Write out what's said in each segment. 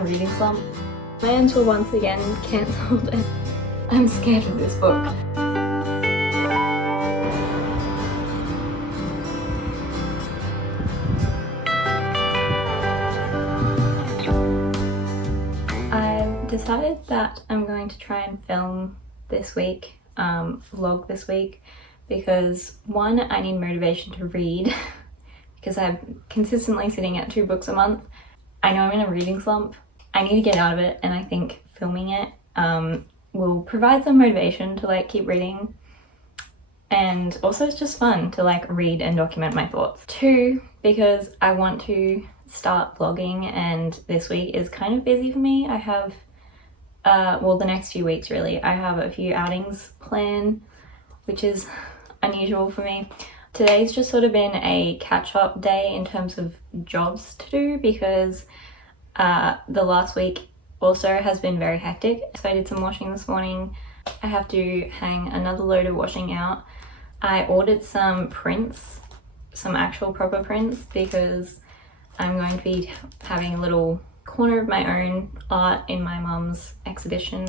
a reading slump. Plans were once again cancelled and I'm scared of this book. I've decided that I'm going to try and film this week, vlog this week, because one, I need motivation to read because I'm consistently sitting at 2 books a month. I know I'm in a reading slump. I need to get out of it, and I think filming it will provide some motivation to like keep reading. And also it's just fun to like read and document my thoughts. 2, because I want to start vlogging, and this week is kind of busy for me. I have well, the next few weeks really, I have a few outings planned, which is unusual for me. Today's just sort of been a catch-up day in terms of jobs to do, because the last week also has been very hectic. So I did some washing this morning. I have to hang another load of washing out. I ordered some prints, some actual proper prints, because I'm going to be having a little corner of my own art in my mum's exhibition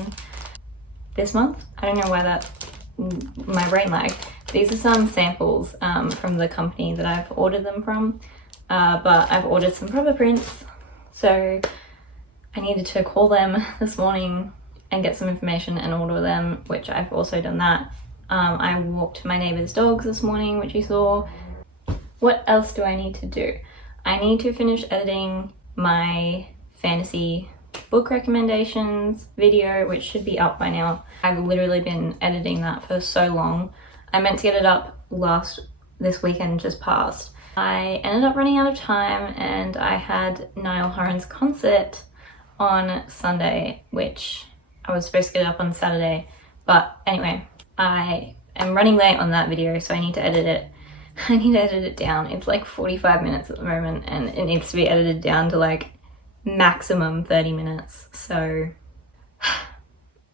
this month. I don't know why that, my brain lag. These are some samples from the company that I've ordered them from, but I've ordered some proper prints, so I needed to call them this morning and get some information and order them, which I've also done that. I walked my neighbour's dogs this morning, which you saw. What else do I need to do? I need to finish editing my fantasy book recommendations video, which should be up by now. I've literally been editing that for so long. I meant to get it up this weekend just passed. I ended up running out of time, and I had Niall Horan's concert on Sunday, which I was supposed to get it up on Saturday. But anyway, I am running late on that video, so I need to edit it. I need to edit it down. It's like 45 minutes at the moment, and it needs to be edited down to like maximum 30 minutes. So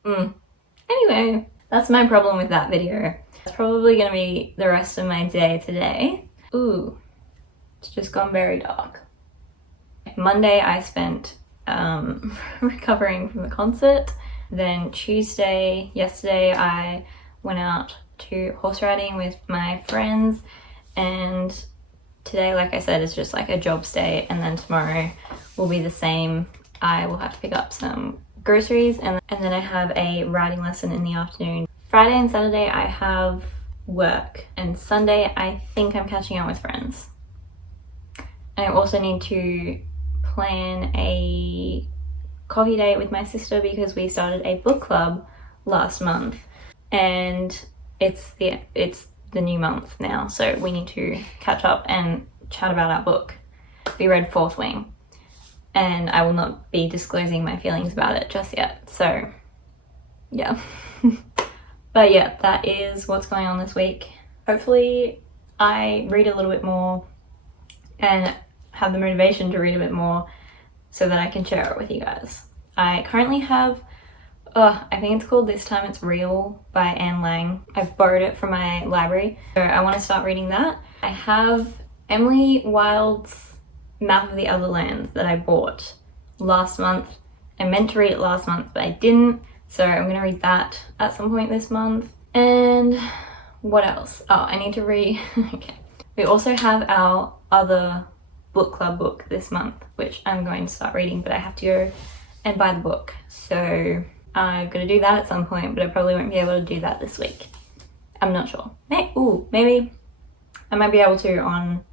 anyway, that's my problem with that video. That's probably gonna be the rest of my day today. Ooh, it's just gone very dark. Monday I spent recovering from the concert. Then yesterday I went out to horse riding with my friends, and today, like I said, is just like a jobs day, and then tomorrow will be the same. I will have to pick up some groceries, and then I have a riding lesson in the afternoon. Friday and Saturday I have work, and Sunday I think I'm catching up with friends. And I also need to plan a coffee date with my sister, because we started a book club last month, and it's the new month now, so we need to catch up and chat about our book. We read Fourth Wing, and I will not be disclosing my feelings about it just yet, so yeah. But yeah, that is what's going on this week. Hopefully I read a little bit more and have the motivation to read a bit more so that I can share it with you guys. I currently have, I think it's called This Time It's Real by Anne Lang. I've borrowed it from my library, so I want to start reading that. I have Emily Wilde's Map of the Other Lands that I bought last month. I meant to read it last month, but I didn't, so I'm going to read that at some point this month. And what else? Oh, I need to read, okay. We also have our other book club book this month, which I'm going to start reading, but I have to go and buy the book. So I'm going to do that at some point, but I probably won't be able to do that this week. I'm not sure. Maybe I might be able to on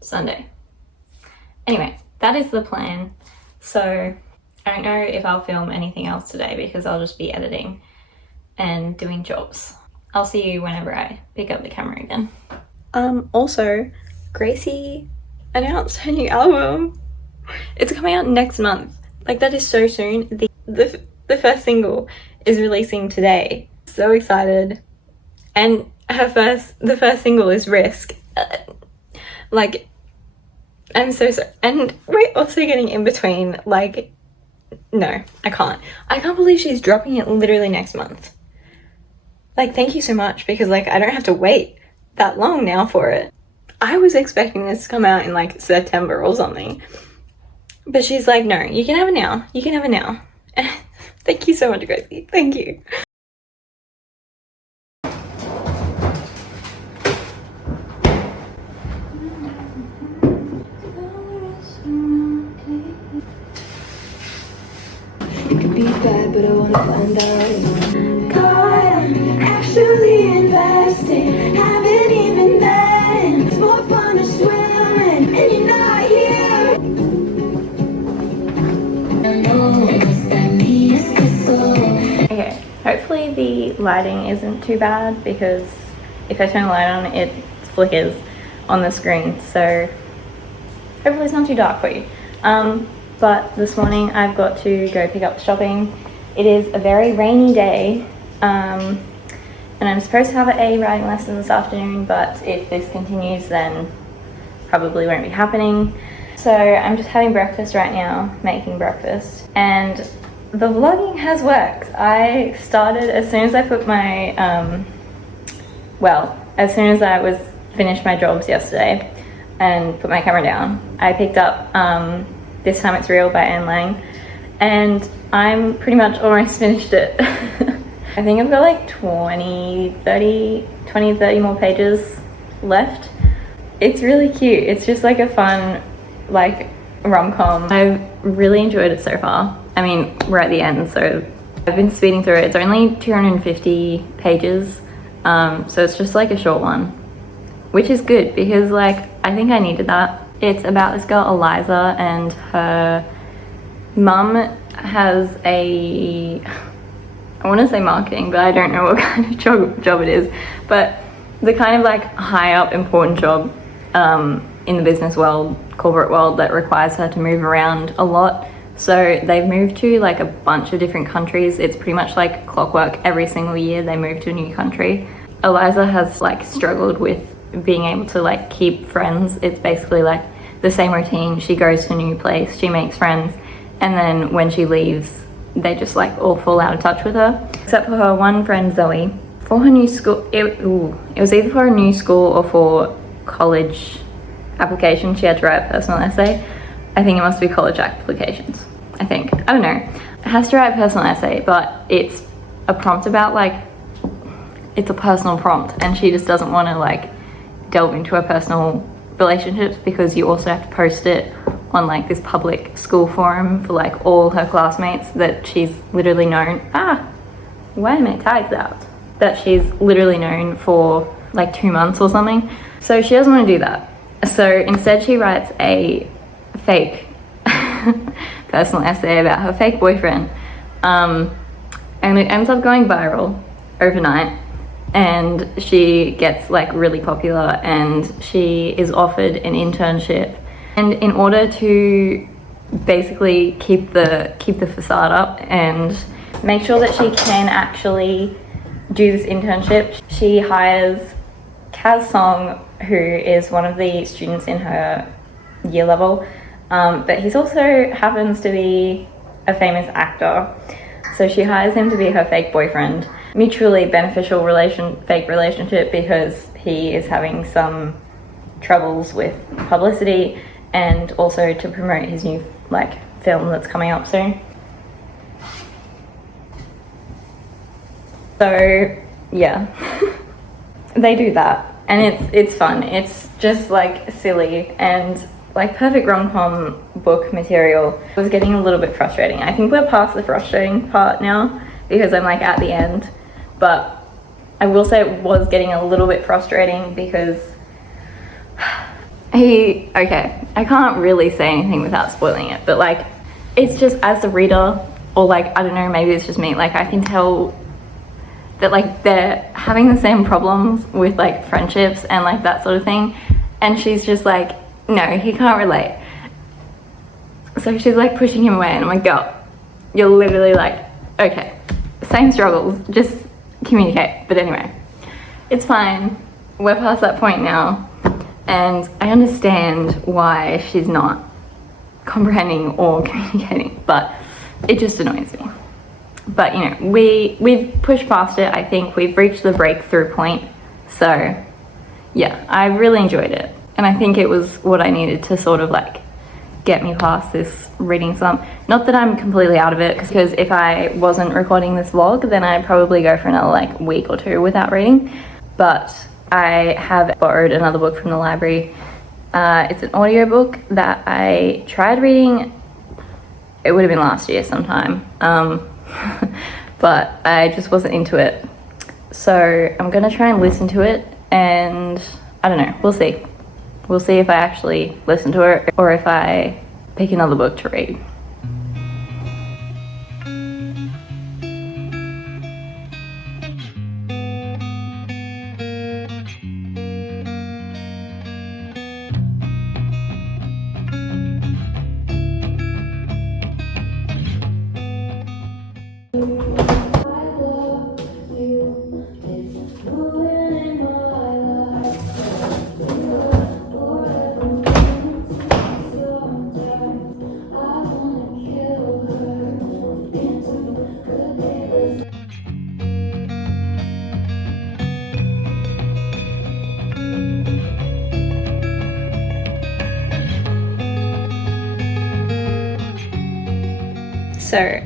Sunday. Anyway, that is the plan. So I don't know if I'll film anything else today, because I'll just be editing and doing jobs. I'll see you whenever I pick up the camera again. Also, Gracie announced her new album. It's coming out next month. Like, that is so soon. The first single is releasing today. So excited. And the first single is Risk. Like, I'm so sorry. And we're also getting In Between. Like, no, I can't believe she's dropping it literally next month. Like, thank you so much, because like I don't have to wait that long now for it. I was expecting this to come out in like September or something, But she's like, no, you can have it now. You can have it now. Thank you so much, Gracie. Thank you. It could be bad, but I wanna find out. God, I'm actually invested. Haven't even met. It's more fun to swim, and you're not here. Okay, hopefully the lighting isn't too bad, because if I turn the light on, it flickers on the screen. So hopefully it's not too dark for you. But this morning I've got to go pick up shopping. It is a very rainy day, and I'm supposed to have a writing lesson this afternoon, but if this continues then probably won't be happening. So I'm just having breakfast right now, making breakfast, and the vlogging has worked. I started as soon as I put my, as soon as I was finished my jobs yesterday and put my camera down, I picked up This Time It's Real by Anne Lang, and I'm pretty much almost finished it. I think I've got like 20, 30 more pages left. It's really cute. It's just like a fun, like, rom-com. I've really enjoyed it so far. I mean, we're at the end, so I've been speeding through it. It's only 250 pages, so it's just like a short one, which is good because, like, I think I needed that. It's about this girl Eliza, and her mum has a, I want to say marketing, but I don't know what kind of job it is, but the kind of like high up important job in the business world, corporate world, that requires her to move around a lot. So they've moved to like a bunch of different countries. It's pretty much like clockwork. Every single year they move to a new country. Eliza has like struggled with being able to like keep friends. It's basically like the same routine. She goes to a new place, she makes friends, and then when she leaves, they just like all fall out of touch with her, except for her one friend Zoe. For her new school, it was either for a new school or for college application. She had to write a personal essay. I think it must be college applications, I think. I don't know. It has to write a personal essay, but it's a prompt about like, it's a personal prompt, and she just doesn't want to like delve into her personal relationships because you also have to post it on like this public school forum for like all her classmates that she's literally known. Why are my tags out? That she's literally known for like 2 months or something. So she doesn't want to do that. So instead she writes a fake personal essay about her fake boyfriend, and it ends up going viral overnight, and she gets like really popular, and she is offered an internship. And in order to basically keep the facade up and make sure that she can actually do this internship, she hires Kaz Song, who is one of the students in her year level, but he's also happens to be a famous actor. So she hires him to be her fake boyfriend. Mutually beneficial fake relationship, because he is having some troubles with publicity, and also to promote his new like film that's coming up soon. So yeah, they do that, and it's fun. It's just like silly and like perfect rom-com book material. It was getting a little bit frustrating. I think we're past the frustrating part now because I'm like at the end, but I will say it was getting a little bit frustrating because okay, I can't really say anything without spoiling it, but like it's just, as the reader, or like I don't know, maybe it's just me, like I can tell that like they're having the same problems with like friendships and like that sort of thing, and she's just like, no, he can't relate. So she's like pushing him away, and I'm like, girl, you're literally like, okay, same struggles, just communicate. But anyway, it's fine, we're past that point now, and I understand why she's not comprehending or communicating, but it just annoys me. But you know, we've pushed past it. I think we've reached the breakthrough point. So yeah, I really enjoyed it, and I think it was what I needed to sort of like get me past this reading slump. Not that I'm completely out of it, because if I wasn't recording this vlog, then I'd probably go for another like week or two without reading. But I have borrowed another book from the library. It's an audiobook that I tried reading. It would have been last year sometime, but I just wasn't into it. So I'm gonna try and listen to it, and I don't know, we'll see. We'll see if I actually listen to it or if I pick another book to read. So,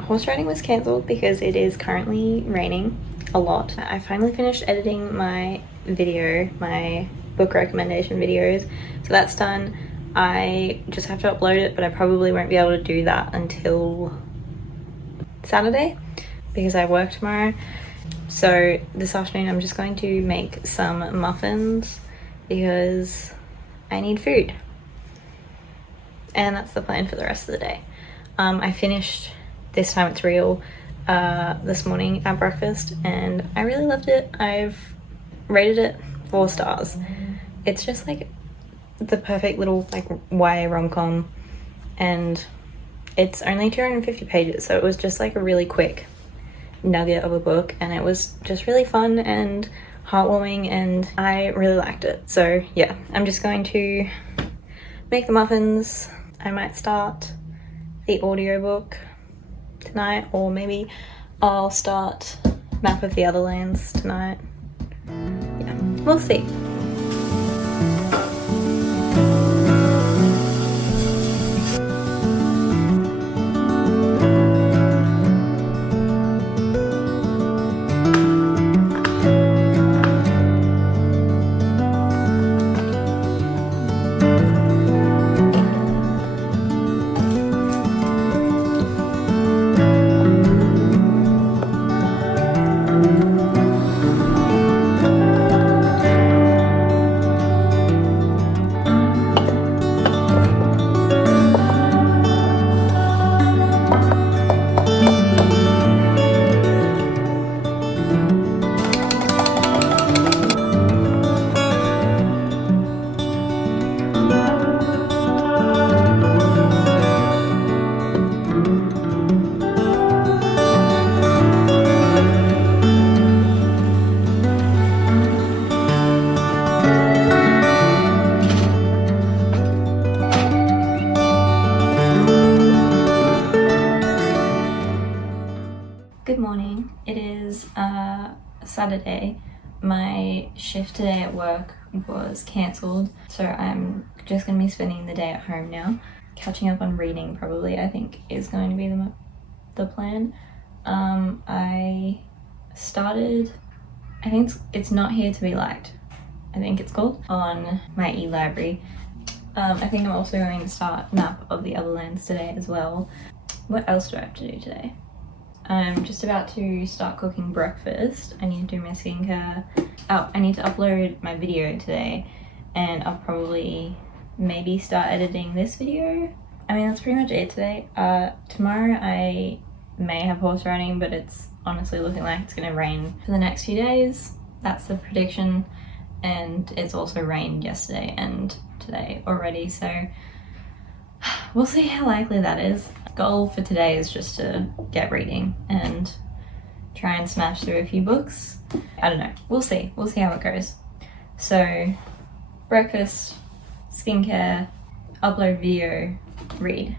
horse riding was cancelled because it is currently raining a lot. I finally finished editing my video, my book recommendation videos, so that's done. I just have to upload it, but I probably won't be able to do that until Saturday because I work tomorrow. So this afternoon I'm just going to make some muffins because I need food. And that's the plan for the rest of the day. I finished This Time It's Real this morning at breakfast and I really loved it. I've rated it 4 stars. It's just like the perfect little like YA rom-com, and it's only 250 pages, so it was just like a really quick nugget of a book, and it was just really fun and heartwarming and I really liked it. So yeah, I'm just going to make the muffins. I might start the audiobook tonight, or maybe I'll start Map of the Other Lands tonight. Yeah, we'll see. Good morning. It is Saturday. My shift today at work was cancelled, so I'm just going to be spending the day at home now. Catching up on reading probably, I think, is going to be the plan. I started, I think it's Not Here to Be Liked, I think it's called, on my e-library. I think I'm also going to start Map of the Other Lands today as well. What else do I have to do today? I'm just about to start cooking breakfast. I need to do my skincare. Oh, I need to upload my video today, and I'll probably maybe start editing this video. I mean, that's pretty much it today. Tomorrow I may have horse riding, but it's honestly looking like it's gonna rain for the next few days. That's the prediction, and it's also rained yesterday and today already, so we'll see how likely that is. Goal for today is just to get reading and try and smash through a few books. I don't know, we'll see how it goes. So breakfast, skincare, upload video, read.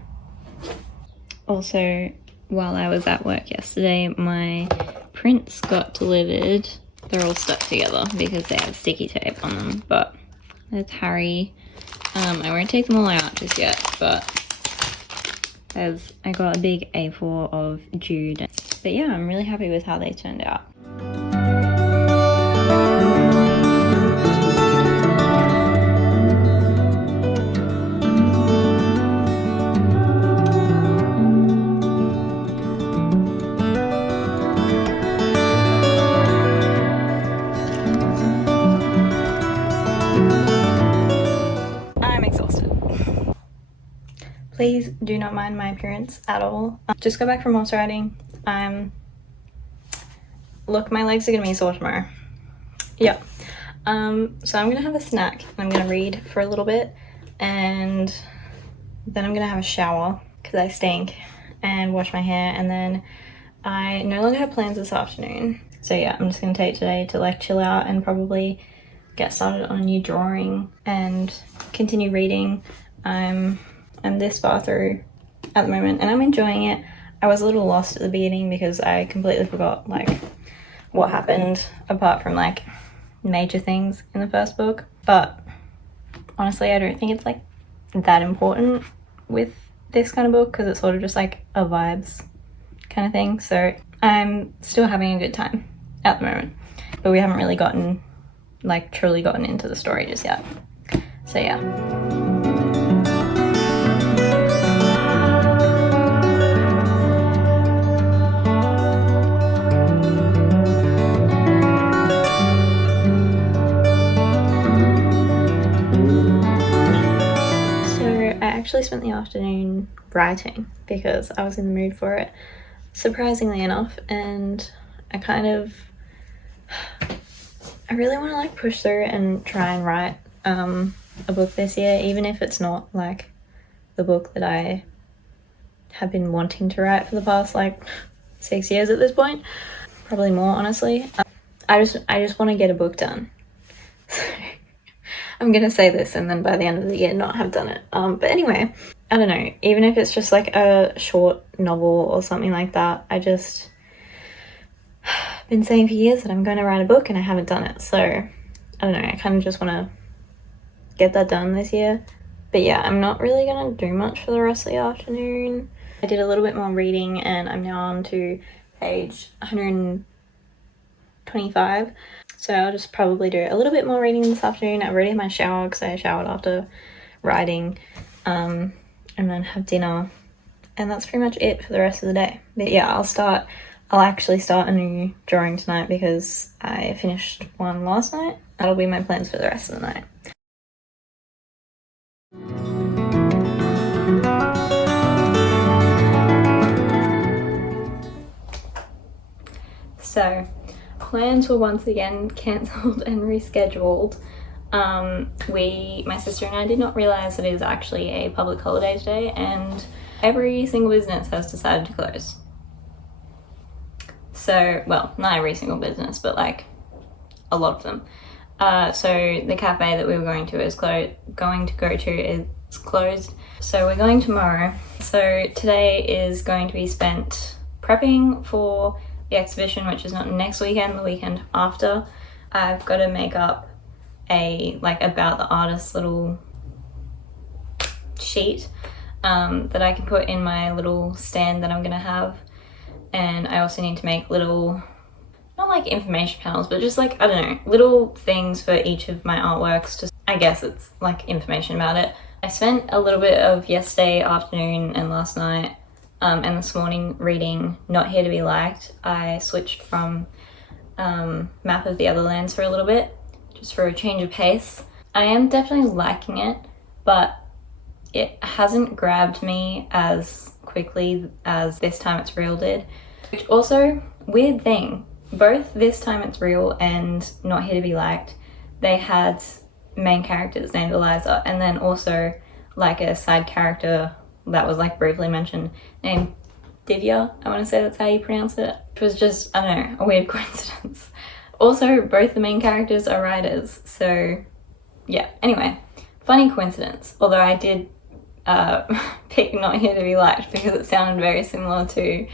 Also, while I was at work yesterday, my prints got delivered. They're all stuck together because they have sticky tape on them, but there's Harry I won't take them all out just yet, but as I got a big A4 of Jude. But yeah, I'm really happy with how they turned out. I'm exhausted. Please do not mind my appearance at all. Just got back from horse riding. Look, my legs are gonna be sore tomorrow. Yeah. So I'm gonna have a snack. I'm gonna read for a little bit, and then I'm gonna have a shower because I stink, and wash my hair, and then I no longer have plans this afternoon. So yeah, I'm just gonna take today to like chill out and probably get started on a new drawing and continue reading. I'm this far through at the moment and I'm enjoying it. I was a little lost at the beginning because I completely forgot like what happened apart from like major things in the first book, but honestly I don't think it's like that important with this kind of book because it's sort of just like a vibes kind of thing. So I'm still having a good time at the moment, but we haven't really truly gotten into the story just yet. So yeah. I actually spent the afternoon writing because I was in the mood for it, surprisingly enough, and I really want to like push through and try and write a book this year, even if it's not like the book that I have been wanting to write for the past like 6 years at this point, probably more honestly. I just want to get a book done. I'm gonna say this and then by the end of the year not have done it. But anyway, I don't know, even if it's just like a short novel or something like that, I just been saying for years that I'm going to write a book and I haven't done it. So I don't know, I kind of just want to get that done this year. But yeah, I'm not really going to do much for the rest of the afternoon. I did a little bit more reading and I'm now on to page 125. So I'll just probably do a little bit more reading this afternoon. I've already had my shower because I showered after writing, and then have dinner, and that's pretty much it for the rest of the day. But yeah, I'll actually start a new drawing tonight because I finished one last night. That'll be my plans for the rest of the night. So plans were once again cancelled and rescheduled. My sister and I did not realize that it is actually a public holiday today and every single business has decided to close. So, well, not every single business, but like a lot of them. So the cafe that we were going to is closed. So we're going tomorrow. So today is going to be spent prepping for the exhibition, which is not next weekend, the weekend after. I've got to make up a about the artist little sheet that I can put in my little stand that I'm gonna have, and I also need to make little, not like information panels, but just like, I don't know, little things for each of my artworks. Just, I guess it's like information about it. I spent a little bit of yesterday afternoon and last night and this morning reading Not Here to Be Liked. I switched from Map of the Other Lands for a little bit, just for a change of pace. I am definitely liking it, but it hasn't grabbed me as quickly as This Time It's Real did. Which also, weird thing, both This Time It's Real and Not Here to Be Liked, they had main characters named Eliza, and then also like a side character that was like briefly mentioned named Divya. I want to say that's how you pronounce it. It was just, I don't know, a weird coincidence. Also, both the main characters are writers, so yeah. Anyway, funny coincidence. Although I did pick Not Here to Be Liked because it sounded very similar to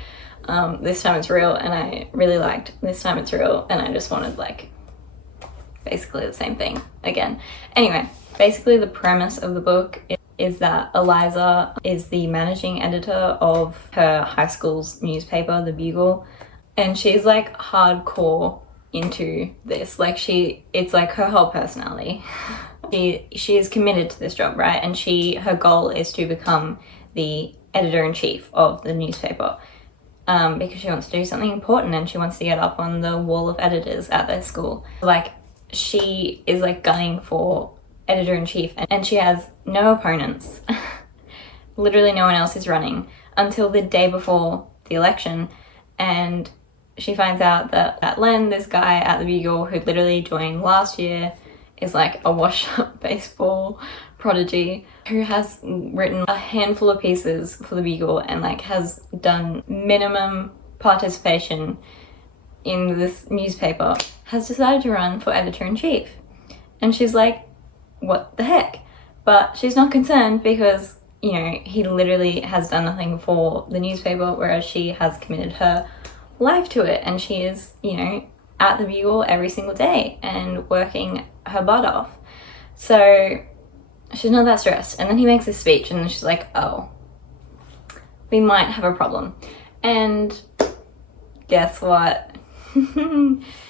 This Time It's Real, and I really liked This Time It's Real, and I just wanted like basically the same thing again. Anyway, Basically, the premise of the book is that Eliza is the managing editor of her high school's newspaper, The Bugle, and she's like hardcore into this. Like it's like her whole personality. She is committed to this job, right? And her goal is to become the editor-in-chief of the newspaper, because she wants to do something important and she wants to get up on the wall of editors at their school. Like, she is like gunning for editor-in-chief, and she has no opponents. Literally no one else is running until the day before the election, and she finds out that Len, this guy at the Bugle who literally joined last year, is like a washed-up baseball prodigy who has written a handful of pieces for the Bugle and like has done minimum participation in this newspaper, has decided to run for editor-in-chief. And she's like, what the heck? But she's not concerned because, you know, he literally has done nothing for the newspaper, whereas she has committed her life to it, and she is, you know, at the Bugle every single day and working her butt off. So she's not that stressed. And then he makes this speech and she's like, oh, we might have a problem. And guess what?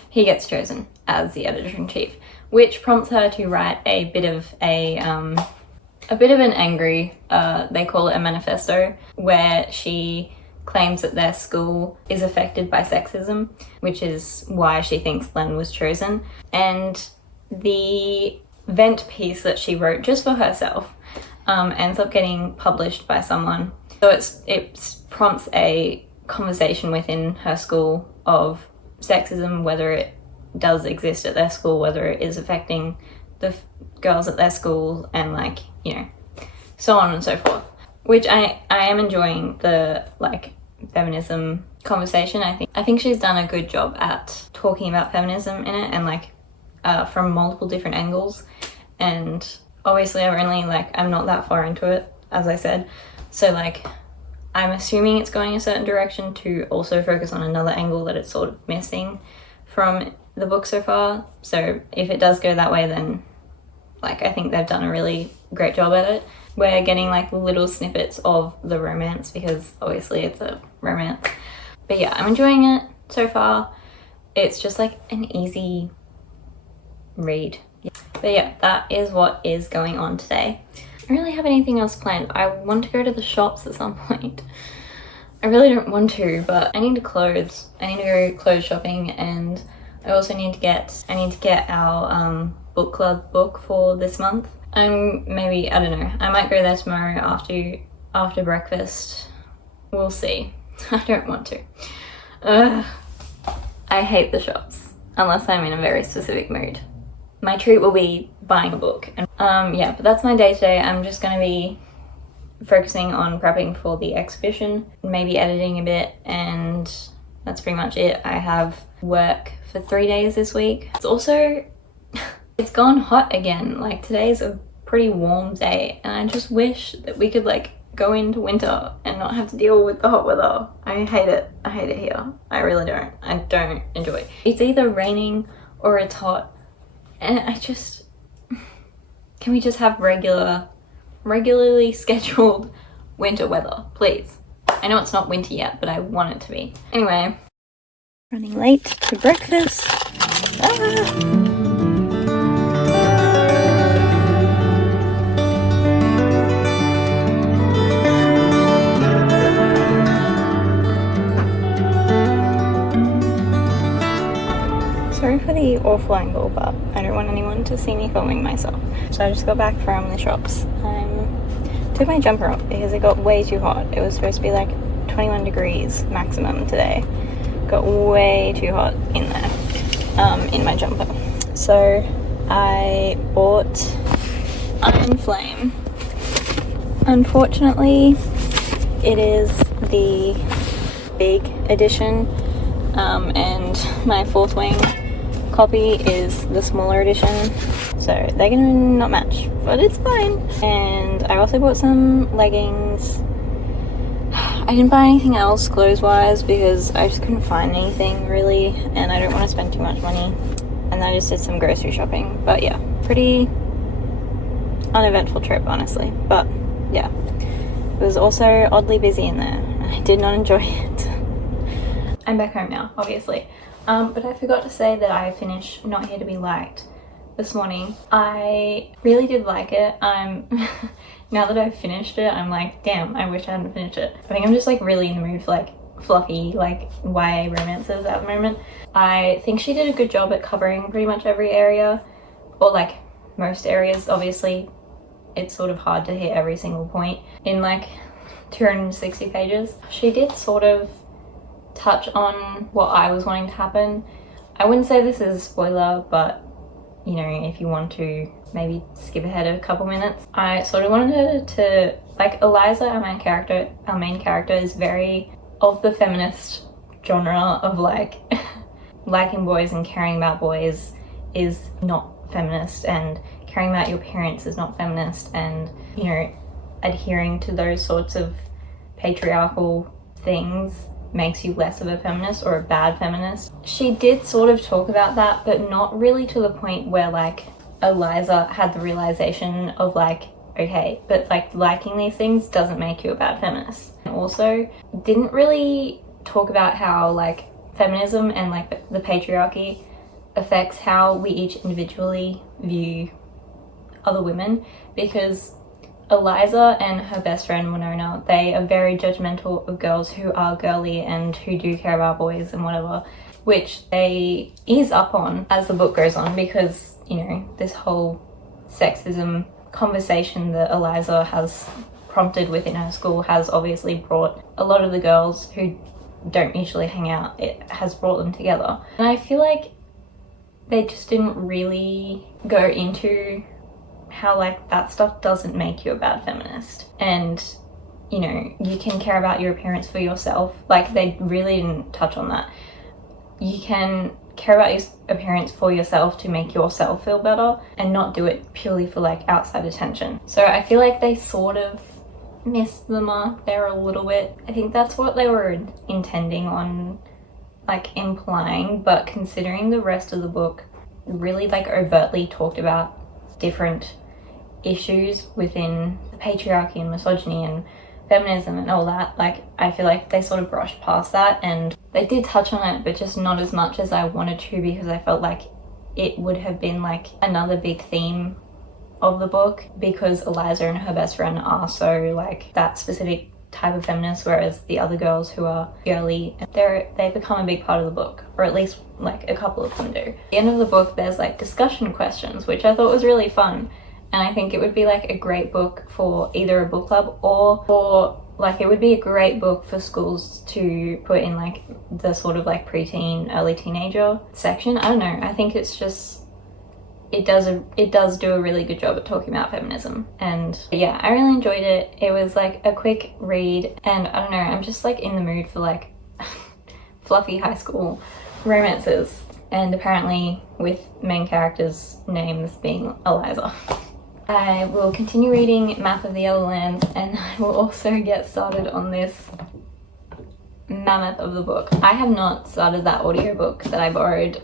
He gets chosen as the editor-in-chief, which prompts her to write a bit of an angry, they call it a manifesto, where she claims that their school is affected by sexism, which is why she thinks Len was chosen. And the vent piece that she wrote just for herself ends up getting published by someone. So it prompts a conversation within her school of sexism, whether it does exist at their school, whether it is affecting the girls at their school, and like, you know, so on and so forth. Which I am enjoying the like feminism conversation. I think she's done a good job at talking about feminism in it, and like from multiple different angles. And obviously I'm not that far into it, as I said, so like I'm assuming it's going a certain direction to also focus on another angle that it's sort of missing from the book so far. So if it does go that way, then like I think they've done a really great job at it. We're getting like little snippets of the romance because obviously it's a romance. But yeah, I'm enjoying it so far. It's just like an easy read. But yeah, that is what is going on today. I don't really have anything else planned. I want to go to the shops at some point. I really don't want to, but I need clothes. I need to go clothes shopping, and I also need to get our book club book for this month. I don't know, I might go there tomorrow after breakfast. We'll see. I don't want to. I hate the shops unless I'm in a very specific mood. My treat will be buying a book. And yeah, but that's my day today. I'm just gonna be focusing on prepping for the exhibition, maybe editing a bit, and that's pretty much it. I have work for 3 days this week. It's also it's gone hot again. Like, today's a pretty warm day, and I just wish that we could like go into winter and not have to deal with the hot weather. I hate it. I hate it here. I really don't. I don't enjoy it. It's either raining or it's hot, and can we just have regularly scheduled winter weather, please? I know it's not winter yet, but I want it to be. Anyway, running late to breakfast. Sorry for the awful angle, but I don't want anyone to see me filming myself. So I just got back from the shops. Took my jumper off because it got way too hot. It was supposed to be like 21 degrees maximum today. Got way too hot in there, in my jumper. So I bought Iron Flame. Unfortunately, it is the big edition, and my Fourth Wing copy is the smaller edition, so they're gonna not match, but it's fine. And I also bought some leggings. I didn't buy anything else clothes wise because I just couldn't find anything really, and I don't want to spend too much money, and I just did some grocery shopping. But yeah, pretty uneventful trip, honestly. But yeah, it was also oddly busy in there, and I did not enjoy it. I'm back home now, obviously. But I forgot to say that I finished Not Here to Be Liked this morning. I really did like it. Now that I've finished it, I'm like, damn, I wish I hadn't finished it. I think I'm just like really in the mood for like fluffy, like YA romances at the moment. I think she did a good job at covering pretty much every area, or like most areas. Obviously, it's sort of hard to hit every single point in like 260 pages. She did sort of touch on what I was wanting to happen. I wouldn't say this is a spoiler, but you know, if you want to maybe skip ahead a couple minutes. I sort of wanted her to, like, Eliza, our main character is very of the feminist genre of like liking boys and caring about boys is not feminist, and caring about your parents is not feminist, and you know, adhering to those sorts of patriarchal things makes you less of a feminist or a bad feminist. She did sort of talk about that, but not really to the point where like Eliza had the realization of like, okay, but like liking these things doesn't make you a bad feminist. And also didn't really talk about how like feminism and like the patriarchy affects how we each individually view other women, because Eliza and her best friend Winona, they are very judgmental of girls who are girly and who do care about boys and whatever, which they ease up on as the book goes on, because you know, this whole sexism conversation that Eliza has prompted within her school has obviously brought a lot of the girls who don't usually hang out, it has brought them together. And I feel like they just didn't really go into how like that stuff doesn't make you a bad feminist, and you know, you can care about your appearance for yourself. Like they really didn't touch on that. You can care about your appearance for yourself to make yourself feel better and not do it purely for like outside attention. So I feel like they sort of missed the mark there a little bit. I think that's what they were intending on like implying, but considering the rest of the book really like overtly talked about different issues within the patriarchy and misogyny and feminism and all that, like I feel like they sort of brushed past that, and they did touch on it but just not as much as I wanted to, because I felt like it would have been like another big theme of the book, because Eliza and her best friend are so like that specific type of feminist, whereas the other girls who are girly, they become a big part of the book, or at least like a couple of them do. At the end of the book there's like discussion questions, which I thought was really fun, and I think it would be like a great book for either a book club or for like, it would be a great book for schools to put in like the sort of like preteen, early teenager section. I don't know, I think it's just, it does do a really good job at talking about feminism. And yeah, I really enjoyed it. It was like a quick read, and I don't know, I'm just like in the mood for like fluffy high school romances, and apparently with main characters' names being Eliza. I will continue reading Map of the Other Lands, and I will also get started on this mammoth of the book. I have not started that audiobook that I borrowed.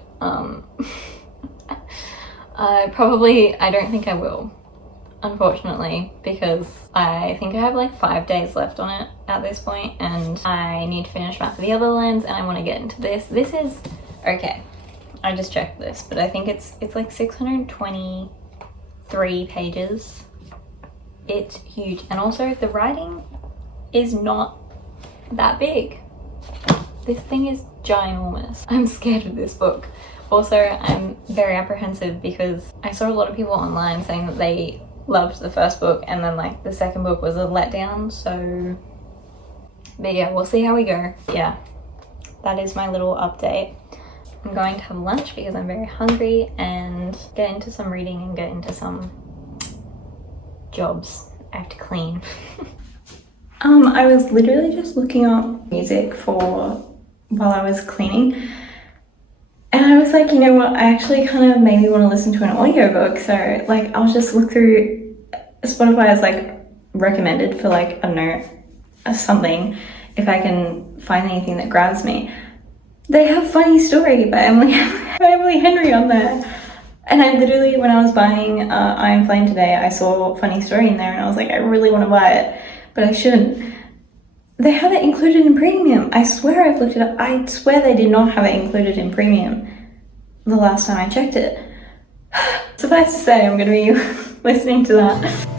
I don't think I will, unfortunately, because I think I have like 5 days left on it at this point, and I need to finish Map of the Other Lands, and I want to get into this. This is, okay, I just checked this, but I think it's like 623 pages. It's huge, and also the writing is not that big. This thing is ginormous. I'm scared of this book. Also, I'm very apprehensive because I saw a lot of people online saying that they loved the first book and then like the second book was a letdown, so but yeah, we'll see how we go. Yeah, that is my little update. I'm going to have lunch because I'm very hungry and get into some reading and get into some jobs I have to clean. I was literally just looking up music while I was cleaning, and I was like, you know what, I actually kind of maybe want to listen to an audiobook, so like I'll just look through Spotify as like recommended for like, I don't know, something, if I can find anything that grabs me. They have Funny Story by Emily Henry on there. And I literally, when I was buying Iron Flame today, I saw Funny Story in there and I was like, I really want to buy it, but I shouldn't. They have it included in premium. I swear I've looked it up. I swear they did not have it included in premium the last time I checked it. Suffice to say, I'm going to be listening to that.